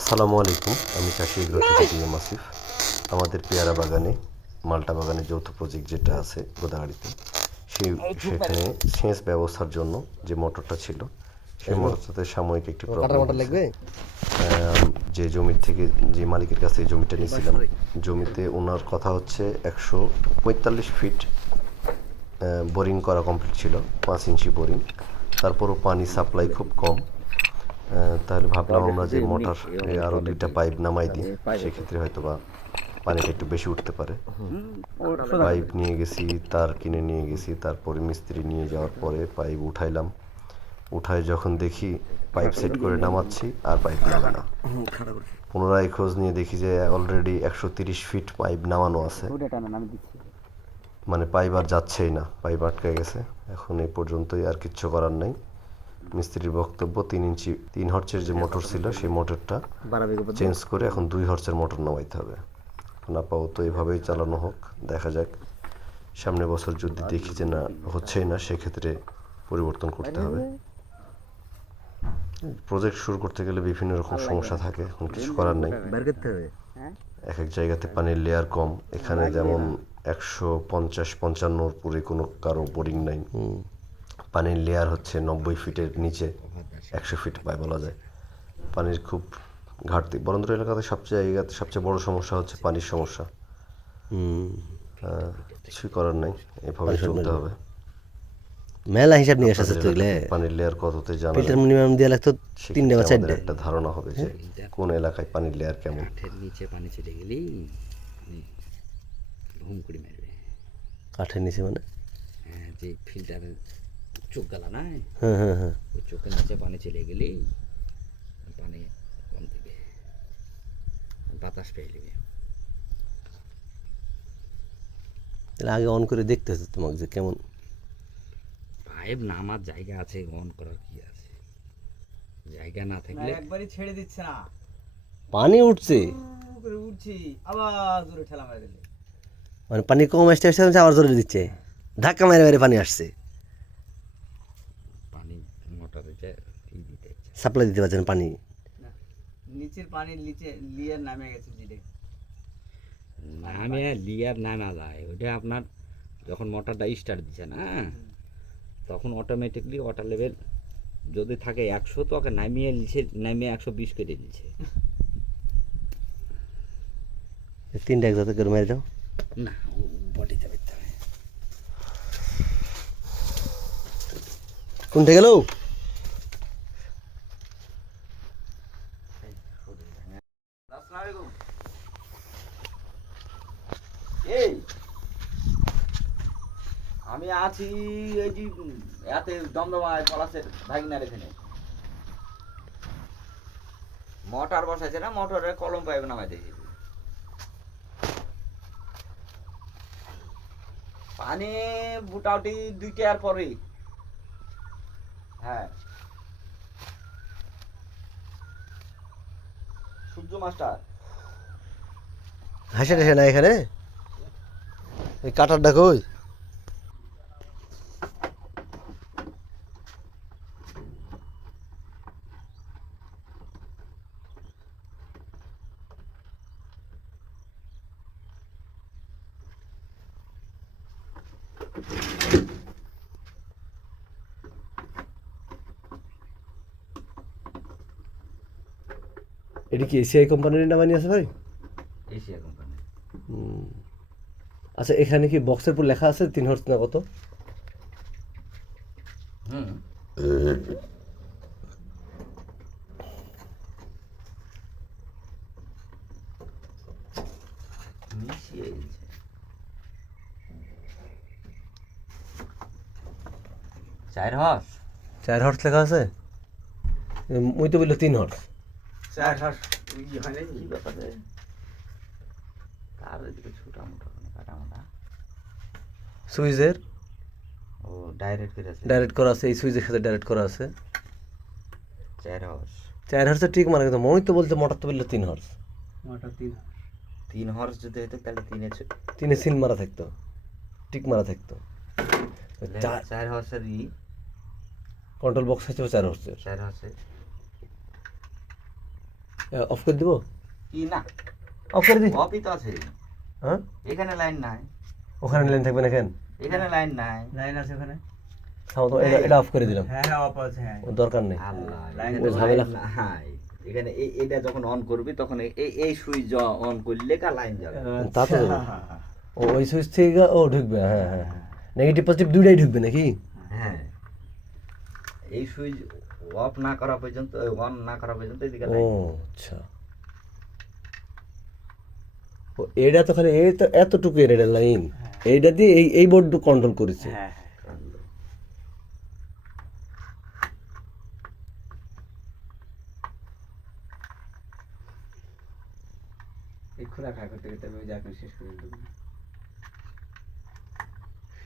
আসসালামু আলাইকুম। আমি চাষি এগ্রো থেকে ডিএম আসিফ। আমাদের পেয়ারা বাগানে, মাল্টা বাগানে যৌথ প্রজেক্ট যেটা আছে গোদাগাড়িতে, সেখানে সেচ ব্যবস্থার জন্য যে মোটরটা ছিল, সেই মোটরটাতে সাময়িক একটি প্রবলেম হয়েছে। যে জমির থেকে, যে মালিকের কাছ থেকে জমিটা নিয়েছিলাম, জমিতে ওনার কথা হচ্ছে 145 ফিট বোরিং করা কমপ্লিট ছিল, 5 ইঞ্চি বোরিং। তারপরও পানি সাপ্লাই খুব কম। তাহলে ভাবলাম আমরা যে মোটর আরও 2টা পাইপ নামাই দিই, সেক্ষেত্রে হয়তো বা পানিটা একটু বেশি উঠতে পারে। পাইপ নিয়ে গেছি, তার কিনে নিয়ে গেছি, তারপরে মিস্ত্রি নিয়ে যাওয়ার পরে পাইপ উঠাইলাম। উঠায় যখন দেখি পাইপ সেট করে নামাচ্ছি, আর পাইপ নামে না। পুনরায় খোঁজ নিয়ে দেখি যে অলরেডি 130 ফিট পাইপ নামানো আছে, মানে পাইপ আর যাচ্ছেই না, পাইপ আটকে গেছে। এখন এই পর্যন্তই, আর কিচ্ছু করার নাই। মিস্ত্রির বক্তব্য 3 হর্সের যে মোটর ছিল, সেই মোটরটা চেঞ্জ করে এখন 2 হর্সের মোটর নামাইতে হবে। এখন আপাতত এভাবেই চালানো হোক, দেখা যাক। সামনের বছর যদি দেখি যে না হচ্ছেই না, সেক্ষেত্রে পরিবর্তন করতে হবে। প্রজেক্ট শুরু করতে গেলে বিভিন্ন রকম সমস্যা থাকে, এখন কিছু করার নেই। এক এক জায়গাতে পানির লেয়ার কম, এখানে যেমন 150-55 উপরে কোনো কারো বোরিং নাই। পানির লেয়ার হচ্ছে 90 ফিটের নিচে, 100 ফিট পায় বলা যায়। পানির খুব ঘাটতি। বরেন্দ্র এলাকাতে সবচেয়ে বড় সমস্যা হচ্ছে পানির সমস্যা। কিছুই করার নাই, এভাবে চলতে হবে। মেলা হিসাব নিয়ে আসছে তো এগুলো পানির লেয়ার কততে জানা ফিল্টার মিনিমাম দেওয়া লাগতো 3টা বা 4টা। একটা ধারণা হবে যে কোন এলাকায় পানির লেয়ার কেমন। কাঠের নিচে পানি চলে গেলেই ঘুম করে মারবে। কাঠের নিচে মানে হ্যাঁ, যে ফিল্টারের চোখ গালা নাই, হ্যাঁ হ্যাঁ হ্যাঁ, ওই চোখের নিচে পানি চলে গেলেই পানি কম দেবে, বাতাস পেয়ে নেবে। তাহলে আগে অন করে দেখতে হতো তোমাকে যে কেমন পাইপ নামার জায়গা আছে, অন করার কি আছে? জায়গা না থাকলে একবারই ছেড়ে দিচ্ছে না, পানি উঠছে, করে উঠছি আবার জোরে ঠেলা মারে দিলে। মানে পানি কম আসতে আসতে আবার জোরে দিচ্ছে, ধাক্কা মেরে মেরে পানি আসছে, পানি মোটরে যে দিতে সাপ্লাই দিতে পারছে না পানি। না, নিচের পানির নিচে লিয়ার নামে গেছে জিরে। নামে লিয়ার নামা যায়, ওইটা আপনার যখন মোটরটা স্টার্ট দিচ্ছে না, তখন অটোমেটিকলি ওয়াটার লেভেল যদি থাকে 100, তো ওকে নামিয়ে নিচ্ছে, নামিয়ে 120 কেটে দিচ্ছে। 3টা একসাথে করে মেরে দাও। না, বডিতে পেতে হবে। কোনটা গেল? এই আমি আছি এই যে এতে দমদমায় পলাশের ভাগিনার এখানে মোটর বসাইছে না, মোটরের কলম পাইপ নামাই দিয়েছি। পানি মোটামুটি 2টার পরে। হ্যাঁ, সূর্য মাস্টার হাসে টাসে না এখানে, এই কাটার ডাক ওই এটা কি এসিআই কোম্পানির নাম আছে ভাই? Asia company. আচ্ছা, এখানে কি বক্সের উপর লেখা আছে 3 হর্স না কত? হুম, মিশিয়ে দিচ্ছে। 4 হর্স। 4 হর্স লেখা আছে, মুই তো বললো 3 হর্স। কি ব্যাপার রে? তার ওইদিকে ছোটা মোটা কাটা মোটা। সুইচের ও ডাইরেক্ট করে আছে। ডাইরেক্ট করা আছে, এই সুইচের সাথে ডাইরেক্ট করা আছে। 4 হর্স। 4 হর্সে ঠিক মারা, কিন্তু মই তো বলতে মোটর তো বললো 3 হর্স। মোটর 3। 3 হর্স যদি হতো তাহলে 3-এ সিল মারা থাকতো, টিক মারা থাকতো। 4 হর্সের কন্ট্রোল বক্স হচ্ছে 4 হর্সের। 4 হর্সের অফ করে দিব? কি না অফ করে দিই। অফই তো আছে, হ্যাঁ, এখানে লাইন নাই, ওখানে লাইন থাকবে না কেন? এখানে লাইন নাই। থামো তো, এটা অফ করে দিলাম। হ্যাঁ অফ আছে, হ্যাঁ। ও দরকার নেই। আল্লাহ, লাইন ও ঝামেলা। নাই এখানে। এটা যখন অন করবি তখন এই সুইচ অন করলে কা লাইন যাবে। তা তো যাবে। ও ওই সুইচ থেকে ও ঢুকবে, হ্যাঁ হ্যাঁ। নেগেটিভ পজিটিভ দুইটাই ঢুকবে নাকি? হ্যাঁ, এই সুইচ অফ না করা পর্যন্ত, অন না করা পর্যন্ত এদিকে ও লাইন। আচ্ছা। ও এটা তো খালি এই তো এতটুকু এর লাইন, এইটা দিয়ে এই বোর্ড কন্ট্রোল করেছে। হ্যাঁ, এই খোলা খা করতে করতে আমি ওই যে এখন শেষ করে দেবো।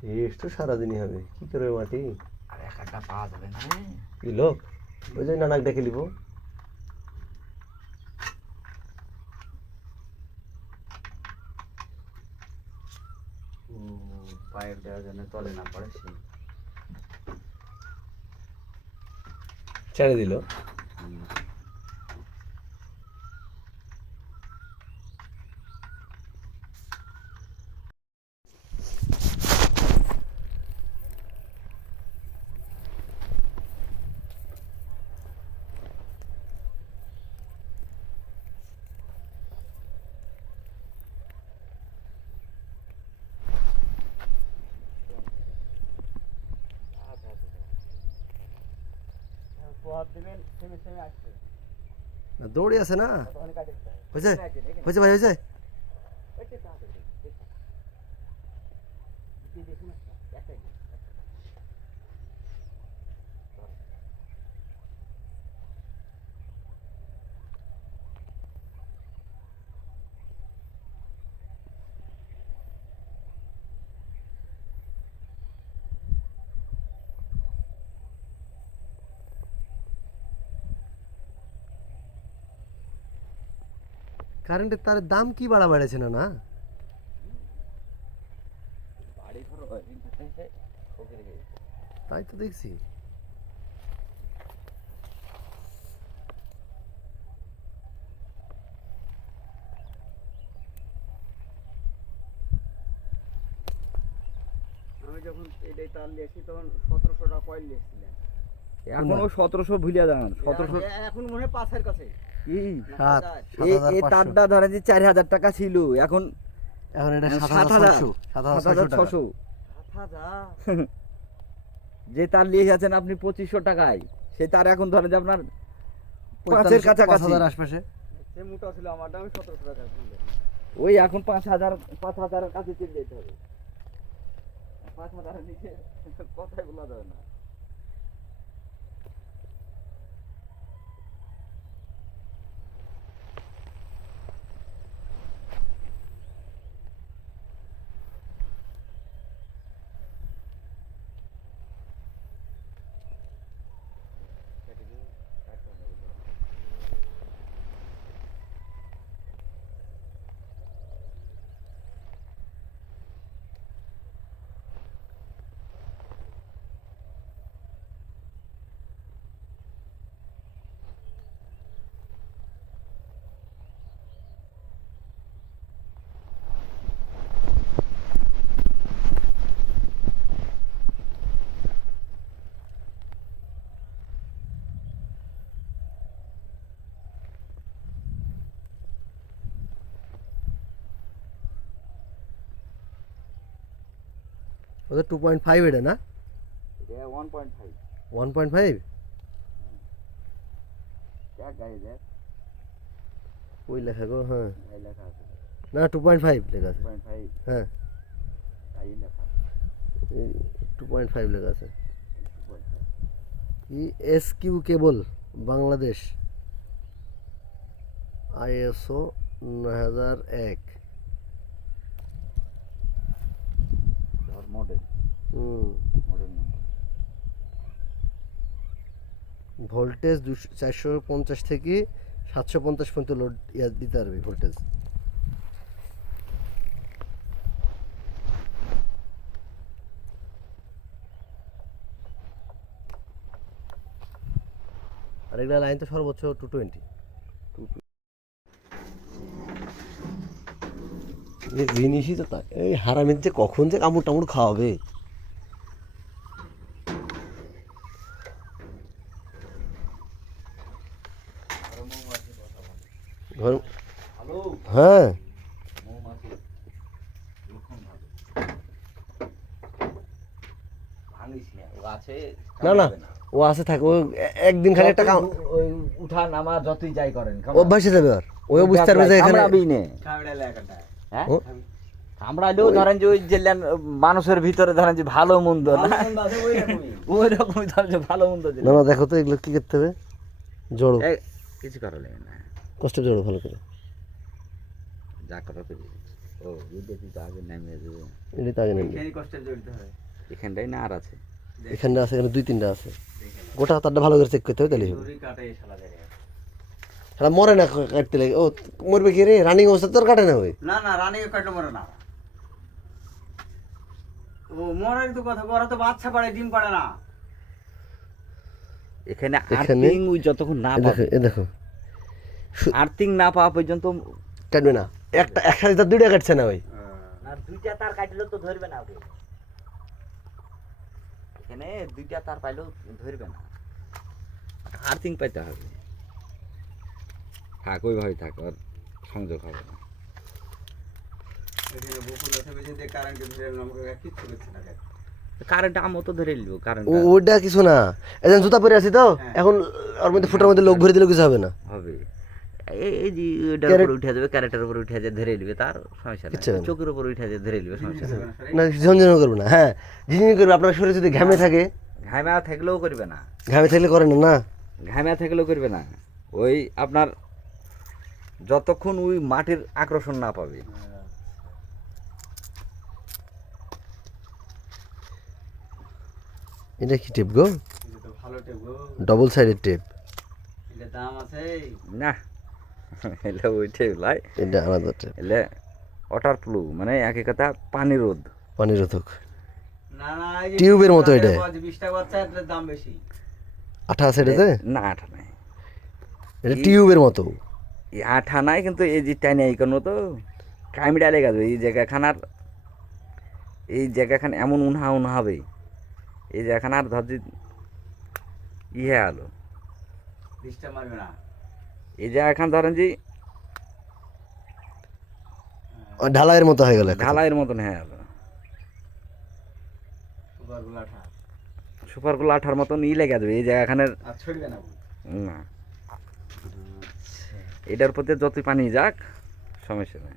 শেষ তো সারাদিনই হবে, কি করে মাটি আর এক একটা পাওয়া যাবে না। কি লোক, ওই যে নানাক ডেকে নিব। ও পাইপ দেওয়ার জন্য তলে না পড়ে সে। ছেড়ে দিল। দৌড়ে আছে না, হয়েছে হয়েছে ভাই, হয়েছে। কারেন্টের তারের দাম কি বাড়া বেড়েছে না না? তাই তো দেখছি। আমি যখন এটাই তার লিয়েছি তখন 1700 টাকা কয়েল লিয়েছিলাম। এখনো 1700 ভুলিয়া যান। 1700 এখন মনে হয় 5 এর কাছে। কি? সাত, এই 7,500 তারটা ধরে যে 4000 টাকা ছিল, এখন এখন এটা 7,600 7,600 7000 যে তার নিয়ে যাচ্ছেন আপনি 2500 টাকায়, সে তার এখন ধরেন যে আপনার 5-এর কাছাকাছি। 5,000 আশপাশে। সে মোটা ছিল, আমারটা আমি 1700 টাকা কিনলাম। ওই এখন 5,000 এর কাছে চলে যেতে হবে। 5,000 এর নিচে কথাই বলা যাবে না। ওদের 2.5 এটা না? এটা 1.5 1.5 क्या गाइस है, ওই লেখা গো, হ্যাঁ। এই লেখা আছে না 2.5 লেখা আছে, 2.5, হ্যাঁ। তাই লেখা এই 2.5 লেখা আছে। ESQ কেবল বাংলাদেশ, ISO 9001। और मॉडल मॉडल नंबर। ভোল্টেজ 450 থেকে 750 পর্যন্ত লোড দিতে পারবে ভোল্টেজ। আর এগুলা লাইন তো সর্বোচ্চ 220। যে জিনিসই তো তাই, এই হারামির যে কখন যে কামড় টামড় খাওয়াবে। ঘর- হ্যালো হ্যাঁ মৌমাছি লক্ষণ ভালো ভাঙিস না ও আছে না না, কামড়াবে ও আছে থাকে, ও একদিন খালি একটা যতই ওই উঠা নামা যতই যাই করেন অভ্যাস হয়ে যাবে। আর ওইও বুঝতে পারবে যে এখানে কামড়াবেই নে হ্যাঁ কামড়ালেও ধরেন যে ওই যে মানুষের ভিতরে ধরেন যে ভালো মন্দ না ওই রকমই ধরেন যে ভালো মন্দ না না, দেখো তো এগুলো কি করতে হবে। জড়ো, কিছু করা লাগে না, কষ্ট জড়ো ভালো করে। যা করা করি। ও দেখি তো আগে নামিয়ে দেবে, এটা তো আগে নেই, এখানটাই না আর আছে। এখানটা আছে, এখানে 2-3টা আছে। গোটা তারটা ভালো করে চেক করতে হবে, তাহলে হবে। সারা মরে না কাটতে লাগে, ও মরবে কি রে? রানিং অবস্থা তোর কাটে না ওই। না না রানী কাটলে মরে না। ও মরার তো কথা, ওরা তো বাচ্চা পাড়ে ডিম পাড়ে না। এখানে এখানে- আর্থিং ওই যতক্ষণ না এ দেখো, পাবে, এ দেখো, আর্থিং না পাওয়া পর্যন্ত কাটবে না। একটা একসাথে তার 2টা কাটছে না ওই। না, দুইটা তার কাটলেও তো ধরবে না ওকে। এখানে দুইটা তার পাইলেও ধরবে না, আর্থিং পাইতে হবে। থাক ওইভাবে থাক, আর সংযোগ হবে না। এখানে বকুল আছে বেশি দিয়ে কারেন্ট ধরে আমাকে কিচ্ছু করছে না। কারেন্ট আমও তো ধরে নিব, কারেন্ট ওইটা কিছু না, এখন জুতা পরে আছি তো, এখন ওর মধ্যে ফুটার মধ্যে লোক ভরে দিলেও কিছু হবে না। হবে। এই যে ওইটার ক্যারেট- উপর উঠে যাবে, ক্যারেটের উপর উঠে যায় ধরে নিবে, তার সমস্যা কিচ্ছু হবে নেই। না। চোখের উপর উঠে যায় ধরে নিবে, সমস্যা নেই। না, ঝনঝন করবো না। হ্যাঁ, ঝিঝিমি করবে। আপনার শরীরে যদি ঘামে থাকে, ঘামা থাকলেও করবে না, ঘামে থাকলে করে না না। ঘামা থাকলেও করবে না। ওই আপনার যতক্ষণ ওই মাটির আকর্ষণ না পাবে। এটা কি টেপ গো? এটা তো ভালো টেপ গো। ডবল সাইডের টেপ। এটা দাম আছে। না এলে ওইটাই লাই, এটা আলাদা টেপ, এলে ওয়াটার প্রুফ, মানে একই কথা পানি রোধ। পানি রোধক। না না এই যে টিউবের মতো এটা। 20 টাকা বাচ্চা, এটার দাম বেশি। আঠা আছে এটাতে? না আঠা নাই, এটা টিউবের মতো। এই আঠা নাই, কিন্তু এই যে টাইনে এই কোনো তো কামিটা লেগে যাবে এই জায়গাখানার, এই জায়গাখান এমন উনহা উনহা হবে, এই জায়গাখানার ধর যে ইয়ে আলো, 20 টাকা মারবে না। হ্যাঁ। এই জায়গাখান ধরেন যে ঢালাইয়ের মতো হয়ে গেল। ঢালাইয়ের মতন হয়ে গেল, সুপারগুলো আঠা সুপারগুলো আঠার মতন ই লেগে যাবে এই জায়গাখানের। আর ছড়বে না। না, এটার প্রতি যতই পানি যাক সমস্যা নেই।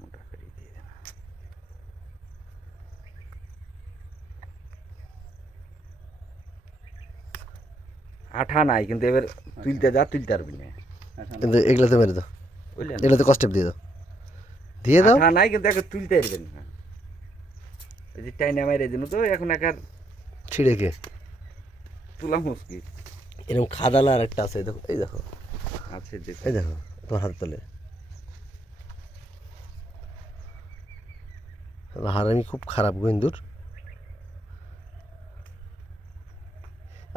মোটা করে দিয়ে দেন। আঠা নাই, কিন্তু এবার তুলতে যা তুলতে পারবি না, কিন্তু এগুলোতে মেরে দাও, বুঝলেন? এগুলোতে কষ্ট দিয়ে দাও, দিয়ে দাও। আঠা নাই, কিন্তু এখন তুলতে পারবেন না। এই যে টাইনে মাইরে দিন তো এখন একার ছিঁড়ে কে তুলা মুশকিল এরকম খাদালা আর একটা আছে, এই দেখো, এই দেখো, আছে। এই দেখো তোমার হাত তলে। হারামি খুব খারাপ গো ইন্দুর।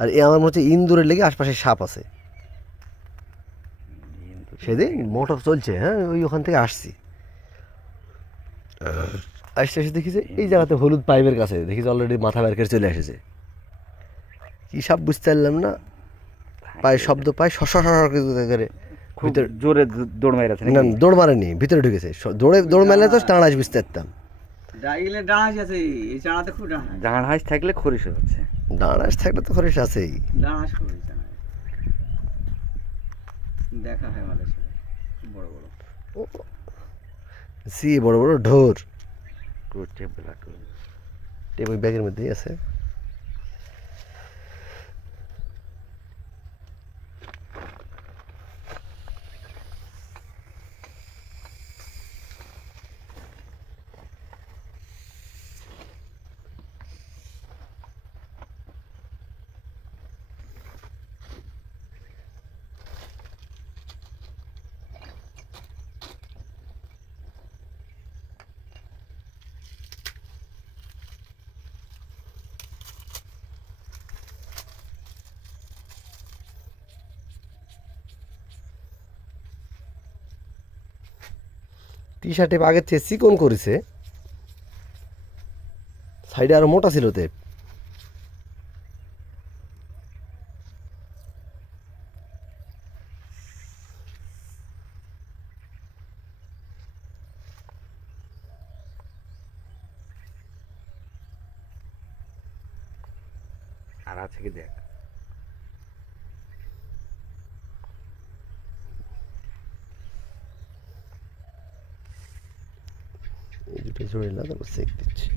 আর এ আমার মনে হচ্ছে ইন্দুরের লেগে আশপাশে সাপ আছে। সেদিন মোটর চলছে, হ্যাঁ, ওই ওখান থেকে আসছি, আসতে এসে দেখি যে এই জায়গাতে হলুদ পাইপের কাছে দেখি যে অলরেডি মাথা বের করে চলে এসেছে। কী সাপ বুঝতে পারলাম না, পায়ের শব্দ পায় শশ করে খুব জোরে দৌড় মাইরাছে না, দৌড় মারেনি, ভিতরে ঢুকেছে। দৌড় মারলে তো টানাস বুঝতে পারতাম। এগুলো ডাঁড়াস আছে, এই চাড়াতে খুব ডাঁড়াস। জাহান হাঁস থাকলে খরিস হচ্ছে। ডানাস থাকলে তো খরিস আছেই। ডাঁড়াস খুব এই চাড়ায়। দেখা হয় আমাদের সাথে খুব বড় বড়। বড় বড় ঢোর। করছে ব্লাক টেপ ওই ব্যাগের মধ্যেই আছে। টি শার্টে আগের চেয়ে চিকন করেছে, সাইডে আরো মোটা ছিল তে। আর আছে কি দেখ, এই দুটো জোড়ে না, তারপর চেক দিচ্ছি।